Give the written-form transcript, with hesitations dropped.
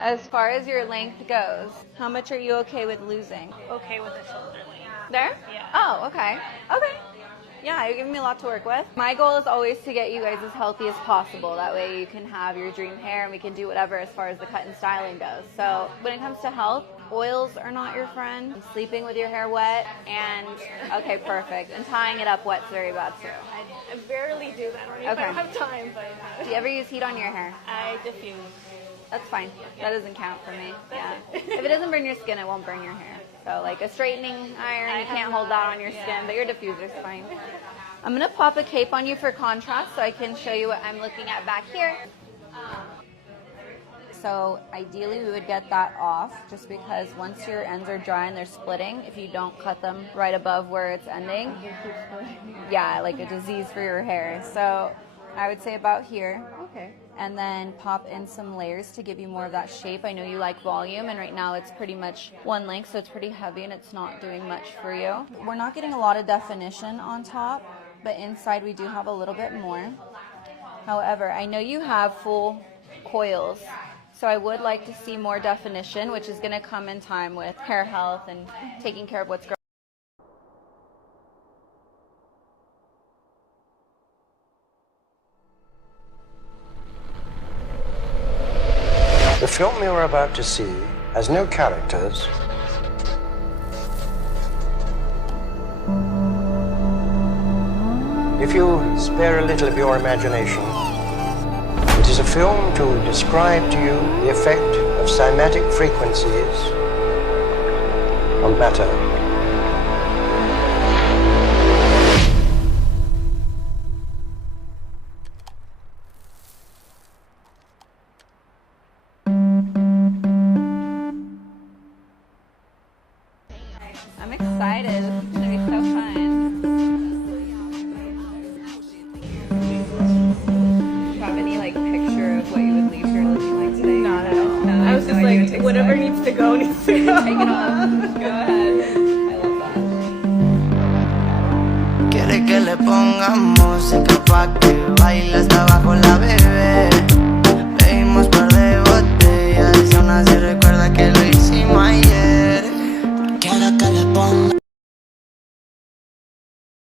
As far as your length goes, how much are you okay with losing? Okay with the shoulder length. There? Yeah. Oh, okay. Okay. Yeah, you're giving me a lot to work with. My goal is always to get you guys as healthy as possible. That way you can have your dream hair and we can do whatever as far as the cut and styling goes. So when it comes to health, oils are not your friend. Sleeping with your hair wet and, okay, perfect. And tying it up wet's very bad too. I barely do that only if I don't have time, but Do you ever use heat on your hair? I diffuse. That's fine. That doesn't count for me. Yeah. If it doesn't burn your skin, it won't burn your hair. So like a straightening iron, you can't hold that on your skin, but your diffuser's fine. I'm going to pop a cape on you for contrast so I can show you what I'm looking at back here. So ideally we would get that off just because once your ends are dry and they're splitting, if you don't cut them right above where it's ending, yeah, like a disease for your hair. So I would say about here. Okay. And then pop in some layers to give you more of that shape. I know you like volume, and right now it's pretty much one length, so it's pretty heavy and it's not doing much for you. We're not getting a lot of definition on top, but inside we do have a little bit more. However, I know you have full coils, so I would like to see more definition, which is going to come in time with hair health and taking care of what's growing. The film you're about to see has no characters. If you spare a little of your imagination, it is a film to describe to you the effect of cymatic frequencies on matter. I'm excited. This is going to be so fun. Do you have any picture of what you would leave here looking like today? Not at all. No, I was just like, whatever needs to go, needs to go. Take it off. Go ahead. I love that. Quiere que le ponga música pa' que baile hasta abajo la bebé.